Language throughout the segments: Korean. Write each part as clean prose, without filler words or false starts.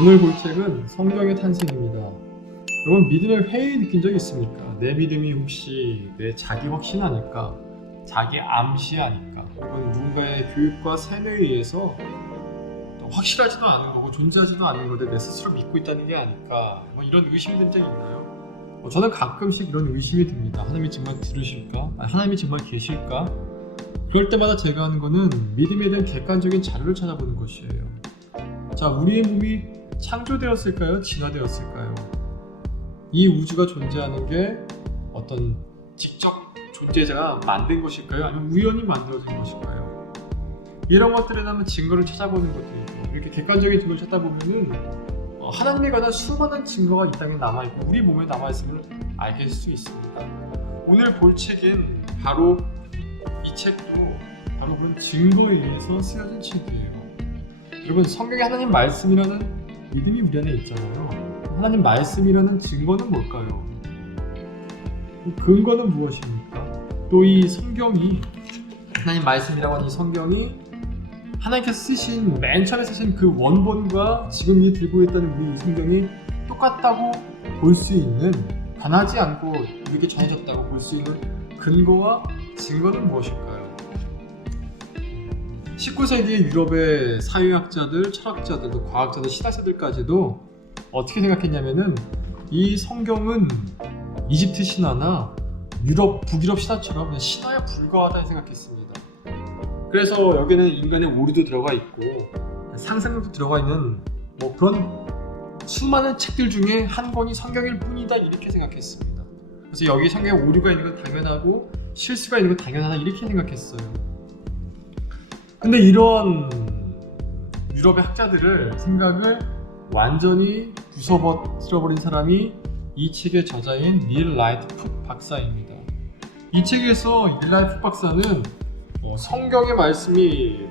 오늘 볼 책은 성경의 탄생입니다. 여러분, 믿음의 회의 느낀 적 있습니까? 내 믿음이 혹시 내 자기 확신 아닐까? 자기 암시 아닐까? 혹은 누군가의 교육과 세뇌에 의해서 확실하지도 않은 거고 존재하지도 않는 건데 내 스스로 믿고 있다는 게 아닐까? 이런 의심이 든 적이 있나요? 저는 가끔씩 이런 의심이 듭니다. 하나님이 정말 들으실까? 하나님이 정말 계실까? 그럴 때마다 제가 하는 거는 믿음에 대한 객관적인 자료를 찾아보는 것이에요. 자, 우리의 몸이 창조되었을까요? 진화되었을까요? 이 우주가 존재하는 게 어떤 직접 존재자가 만든 것일까요? 아니면 우연히 만들어진 것일까요? 이런 것들에 대한 증거를 찾아보는 것도 있고, 이렇게 객관적인 증거를 찾다 보면은 하나님에 관한 수많은 증거가 이 땅에 남아있고 우리 몸에 남아있음을 알게 될 수 있습니다. 오늘 볼 책은 바로 이 책도 바로 그런 증거에 의해서 쓰여진 책이에요. 여러분, 성경에 하나님 말씀이라는 믿음이 우리 안에 있잖아요. 하나님 말씀이라는 증거는 뭘까요? 근거는 무엇입니까? 또 이 성경이, 하나님 말씀이라고 하는 이 성경이 하나님께서 쓰신, 맨 처음에 쓰신 그 원본과 지금 이 들고 있다는 우리 이 성경이 똑같다고 볼 수 있는, 변하지 않고 이렇게 전해졌다고 볼 수 있는 근거와 증거는 무엇일까요? 19세기 유럽의 사회학자들, 철학자들, 또 과학자들, 신학자들까지도 어떻게 생각했냐면은 이 성경은 이집트 신화나 유럽, 북유럽 신화처럼 신화에 불과하다고 생각했습니다. 그래서 여기는 인간의 오류도 들어가 있고 상상력도 들어가 있는 그런 수많은 책들 중에 한 권이 성경일 뿐이다, 이렇게 생각했습니다. 그래서 여기 성경에 오류가 있는 건 당연하고 실수가 있는 건 당연하다, 이렇게 생각했어요. 근데 이런 유럽의 학자들을 생각을 완전히 부숴버린 사람이 이 책의 저자인 닐 라이트 푹 박사입니다. 이 책에서 닐 라이트 푹 박사는 성경의 말씀이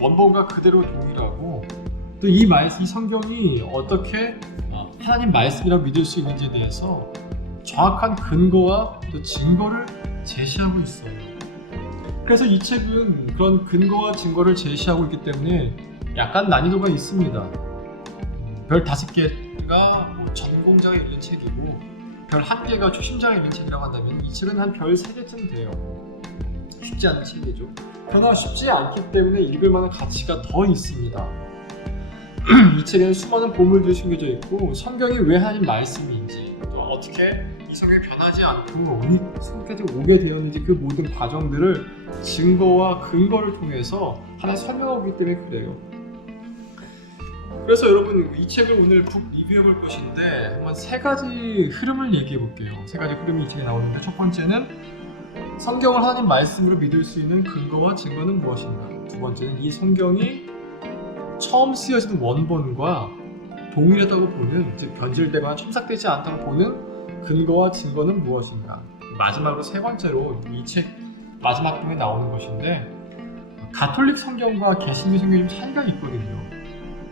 원본과 그대로 동일하고 또 이 성경이 어떻게 하나님 말씀이라고 믿을 수 있는지에 대해서 정확한 근거와 또 증거를 제시하고 있어요. 그래서 이 책은 그런 근거와 증거를 제시하고 있기 때문에 약간 난이도가 있습니다. 별 5개가 전공자가 읽는 책이고 별 1개가 초심자가 읽는 책이라고 한다면 이 책은 한 별 3개쯤 돼요. 쉽지 않은 책이죠. 그러나 쉽지 않기 때문에 읽을 만한 가치가 더 있습니다. 이 책에는 수많은 보물들이 숨겨져 있고 성경이 왜 하나님 말씀인지, 또 어떻게 이 성경이 변하지 않고 우리 손까지 오게 되었는지, 그 모든 과정들을 증거와 근거를 통해서 하나 설명하고 있기 때문에 그래요. 그래서 여러분, 이 책을 오늘 북 리뷰해 볼 것인데 한번 3가지 흐름을 얘기해 볼게요. 3가지 흐름이 이 책에 나오는데, 첫 번째는 성경을 하나님 말씀으로 믿을 수 있는 근거와 증거는 무엇인가. 두 번째는 이 성경이 처음 쓰여진 원본과 동일하다고 보는, 즉 변질되거나 첨삭되지 않다고 보는 근거와 증거는 무엇인가. 마지막으로 3번째로 이 책 마지막 부분에 나오는 것인데, 가톨릭 성경과 개신교 성경이 차이가 있거든요.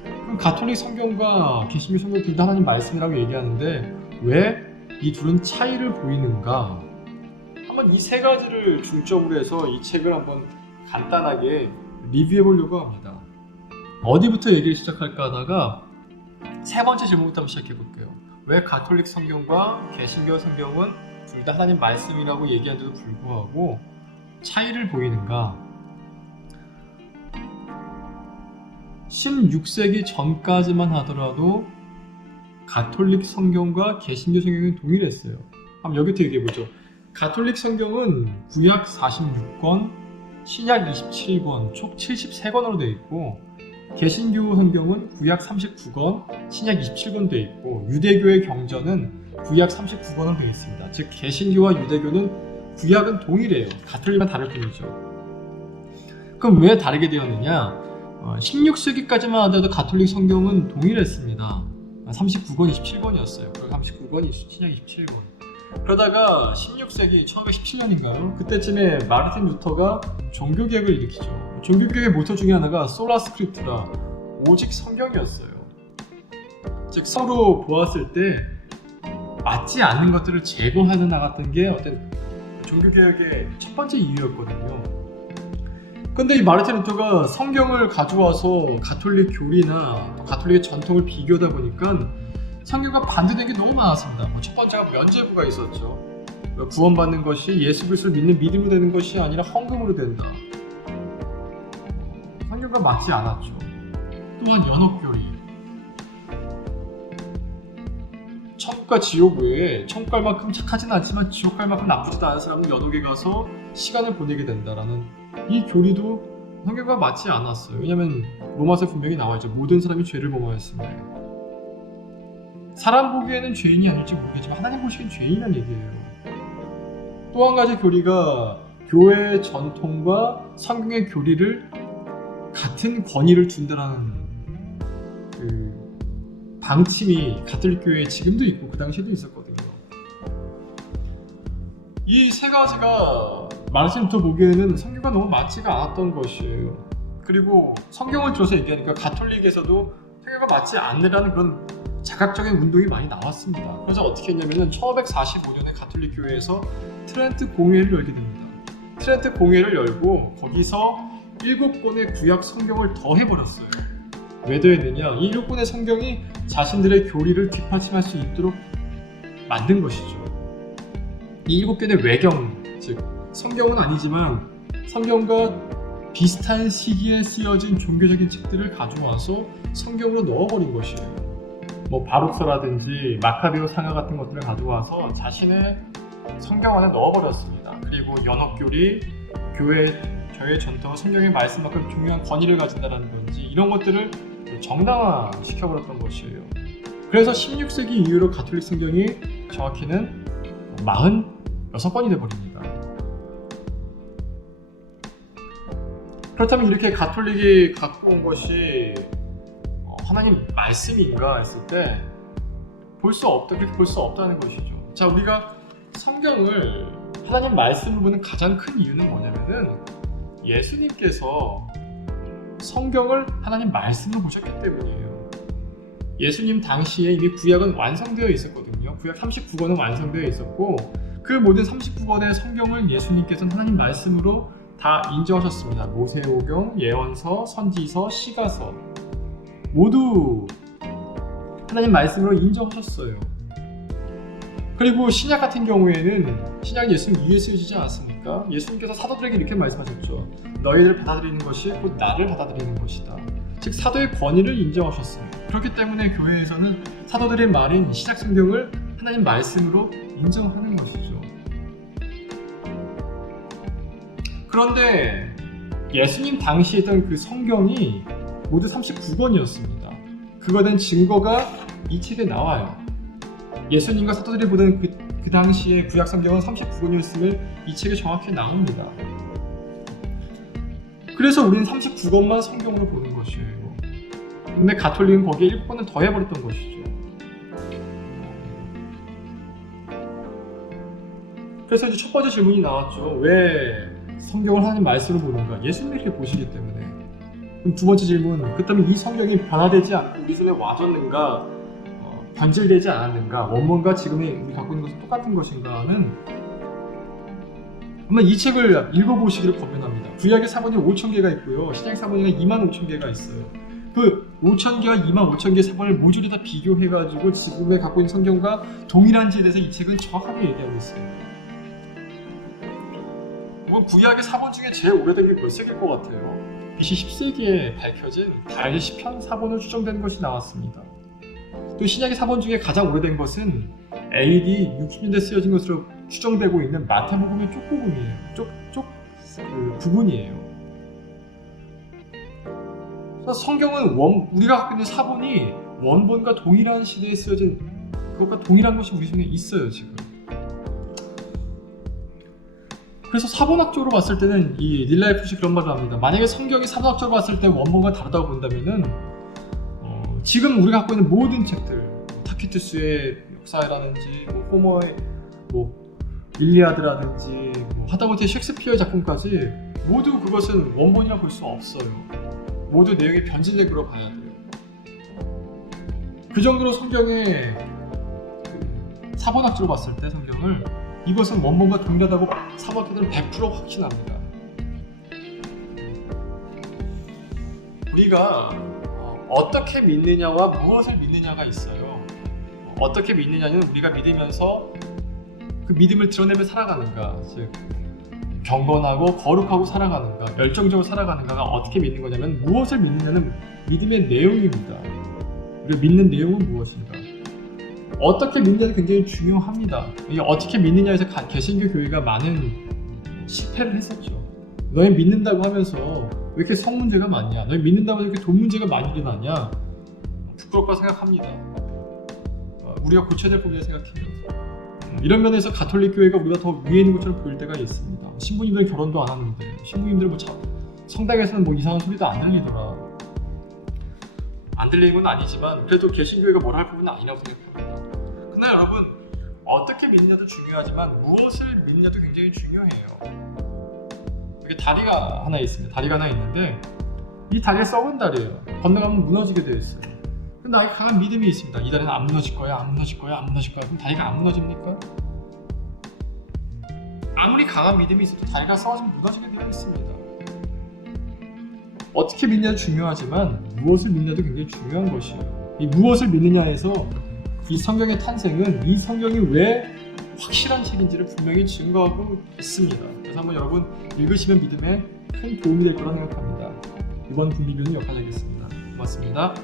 그럼 가톨릭 성경과 개신교 성경 둘 다 하나님 말씀이라고 얘기하는데 왜 이 둘은 차이를 보이는가? 한번 이 3가지를 중점으로 해서 이 책을 한번 간단하게 리뷰해 보려고 합니다. 어디부터 얘기를 시작할까 하다가 3번째 질문부터 한번 시작해 볼게요. 왜 가톨릭 성경과 개신교 성경은 둘 다 하나님 말씀이라고 얘기하는데도 불구하고 차이를 보이는가? 16세기 전까지만 하더라도 가톨릭 성경과 개신교 성경은 동일했어요. 한번 여기부터 얘기해보죠. 가톨릭 성경은 구약 46권, 신약 27권, 총 73권으로 되어 있고, 개신교 성경은 구약 39권, 신약 27권 되어 있고, 유대교의 경전은 구약 39권으로 되어 있습니다. 즉 개신교와 유대교는 구약은 동일해요. 가톨릭만 다를 뿐이죠. 그럼 왜 다르게 되었느냐? 16세기까지만 하더라도 가톨릭 성경은 동일했습니다. 39권, 27권이었어요. 39권이 신약 27권. 그러다가 16세기 1917년인가요? 그때쯤에 마르틴 루터가 종교개혁을 일으키죠. 종교개혁의 모토 중에 하나가 솔라 스크립투라, 오직 성경이었어요. 즉 서로 보았을 때 맞지 않는 것들을 제거하는 나갔던 게 어떤 종교개혁의 첫 번째 이유였거든요. 근데 이 마르틴 루터가 성경을 가져와서 가톨릭 교리나 또 가톨릭의 전통을 비교하다 보니까 성경과 반대되는 게 너무 많았습니다. 첫 번째가 면죄부가 있었죠. 구원받는 것이 예수 그리스도를 믿는 믿음으로 되는 것이 아니라 헌금으로 된다. 성경과 맞지 않았죠. 또한 연옥교리. 천국과 지옥 외에 천국 갈 만큼 착하진 않지만 지옥 갈 만큼 나쁘지도 않은 사람은 연옥에 가서 시간을 보내게 된다라는 이 교리도 성경과 맞지 않았어요. 왜냐하면 로마서에 분명히 나와있죠. 모든 사람이 죄를 범하였습니다. 사람 보기에는 죄인이 아닐지 모르겠지만 하나님 보시기엔 죄인이라는 얘기예요. 또 한 가지 교리가 교회의 전통과 성경의 교리를 같은 권위를 준다라는 그 방침이 가톨릭 교회에 지금도 있고 그 당시에도 있었거든요. 이 세 가지가 마르틴 루터 보기에는 성경과 너무 맞지가 않았던 것이에요. 그리고 성경을 들어서 얘기하니까 가톨릭에서도 성경과 맞지 않느라는 그런 자각적인 운동이 많이 나왔습니다. 그래서 어떻게 했냐면은 1545년에 가톨릭 교회에서 트렌트 공회를 열게 됩니다. 트렌트 공회를 열고 거기서 7권의 구약 성경을 더해버렸어요. 왜 더했느냐? 이 7권의 성경이 자신들의 교리를 뒷받침할 수 있도록 만든 것이죠. 이 7권의 외경, 즉 성경은 아니지만 성경과 비슷한 시기에 쓰여진 종교적인 책들을 가져와서 성경으로 넣어버린 것이에요. 바룩서라든지 마카베오 상하 같은 것들을 가져와서 자신의 성경 안에 넣어버렸습니다. 그리고 연옥교리, 교회의 전통, 성경의 말씀만큼 중요한 권위를 가진다는 건지 이런 것들을 정당화시켜버렸던 것이에요. 그래서 16세기 이후로 가톨릭 성경이 정확히는 46권이 되어버립니다. 그렇다면 이렇게 가톨릭이 갖고 온 것이 하나님 말씀인가 했을 때 그렇게 볼 수 없다는 것이죠. 자, 우리가 성경을 하나님 말씀으로 보는 가장 큰 이유는 뭐냐면은 예수님께서 성경을 하나님 말씀으로 보셨기 때문이에요. 예수님 당시에 이미 구약은 완성되어 있었거든요. 구약 39권은 완성되어 있었고 그 모든 39권의 성경을 예수님께서는 하나님 말씀으로 다 인정하셨습니다. 모세오경, 예언서, 선지서, 시가서 모두 하나님 말씀으로 인정하셨어요. 그리고 신약 같은 경우에는 신약 예수님 위에 쓰여지지 않았습니까? 예수님께서 사도들에게 이렇게 말씀하셨죠. 너희를 받아들이는 것이 곧 나를 받아들이는 것이다. 즉 사도의 권위를 인정하셨어요. 그렇기 때문에 교회에서는 사도들의 말인 신약 성경을 하나님 말씀으로 인정하는 것이죠. 그런데 예수님 당시에 있던 그 성경이 모두 39권이었습니다. 그거에 대한 증거가 이 책에 나와요. 예수님과 사도들이 보던 그 당시에 구약 성경은 39권이었음을 이 책에 정확히 나옵니다. 그래서 우리는 39권만 성경으로 보는 것이에요. 근데 가톨릭은 거기에 1권을 더해버렸던 것이죠. 그래서 이제 첫 번째 질문이 나왔죠. 왜 성경을 하나님 말씀으로 보는가? 예수님이 이렇게 보시기 때문에. 그럼 두 번째 질문, 그렇다면 이 성경이 변화되지 않고 우리 손에 와줬는가? 변질되지 않았는가? 원문과 지금의 우리 갖고 있는 것은 똑같은 것인가는 한번 이 책을 읽어보시기를 권면합니다. 구약의 사본이 5,000개가 있고요. 신약의 사본이 25,000개가 있어요. 그 5,000개와 25,000개의 사본을 모조리 다 비교해가지고 지금의 갖고 있는 성경과 동일한지에 대해서 이 책은 정확하게 얘기하고 있어요. 구약의 사본 중에 제일 오래된 게 몇 세기일 것 같아요? BC 10세기에 밝혀진 다윗의 시편 사본으로 추정되는 것이 나왔습니다. 또 신약의 사본 중에 가장 오래된 것은 AD 60년대 쓰여진 것으로 추정되고 있는 마태복음의 부분이에요. 그래서 성경은 우리가 갖고 있는 사본이 원본과 동일한 시대에 쓰여진 그것과 동일한 것이 우리 손에 있어요 지금. 그래서 사본학적으로 봤을 때는 이 닐라이프시 그런 말을 합니다. 만약에 성경이 사본학적으로 봤을 때 원본과 다르다고 본다면은 지금 우리가 갖고 있는 모든 책들, 타키투스의 역사라든지 호머의 일리아드라든지 하다못해 셰익스피어의 작품까지 모두 그것은 원본이라고 볼 수 없어요. 모두 내용이 변질되기로 봐야 돼요. 그 정도로 성경의 사본학적으로 봤을 때 성경을 이것은 원본과 동일하다고 사본학자들은 100% 확신합니다. 우리가 어떻게 믿느냐와 무엇을 믿느냐가 있어요. 어떻게 믿느냐는 우리가 믿으면서 그 믿음을 드러내며 살아가는가, 즉 경건하고 거룩하고 살아가는가, 열정적으로 살아가는가가 어떻게 믿는 거냐면, 무엇을 믿느냐는 믿음의 내용입니다. 우리가 믿는 내용은 무엇인가, 어떻게 믿느냐도 굉장히 중요합니다. 이 어떻게 믿느냐에서 개신교 교회가 많은 실패를 했었죠. 너희 믿는다고 하면서 왜 이렇게 성 문제가 많냐, 너희 믿는다고 해서 이렇게 돈 문제가 많이 일어나냐, 부끄럽다고 생각합니다. 우리가 고쳐야 될 부분을 생각해요. 이런 면에서 가톨릭 교회가 우리가 더 위에 있는 것처럼 보일 때가 있습니다. 신부님들 결혼도 안 하는데, 신부님들 성당에서는 이상한 소리도 안 들리더라. 안 들리는 건 아니지만 그래도 개신교회가 뭐라 할 부분은 아니라고 생각합니다. 그러나 여러분, 어떻게 믿느냐도 중요하지만 무엇을 믿느냐도 굉장히 중요해요. 여기 다리가 하나 있습니다. 다리가 하나 있는데 이 다리가 썩은 다리예요. 건너가면 무너지게 되어 있어요. 근데 나에게 강한 믿음이 있습니다. 이 다리는 안 무너질 거야, 안 무너질 거야, 안 무너질 거야. 그럼 다리가 안 무너집니까? 아무리 강한 믿음이 있어도 다리가 썩어지면 무너지게 되어 있습니다. 어떻게 믿느냐도 중요하지만 무엇을 믿느냐도 굉장히 중요한 것이에요. 이 무엇을 믿느냐에서 이 성경의 탄생은 이 성경이 왜 확실한 책인지를 분명히 증거하고 있습니다. 그래서 한번 여러분 읽으시면 믿음에 큰 도움이 될 거라 생각합니다. 이번 분리교는 여기까지 하겠습니다. 고맙습니다.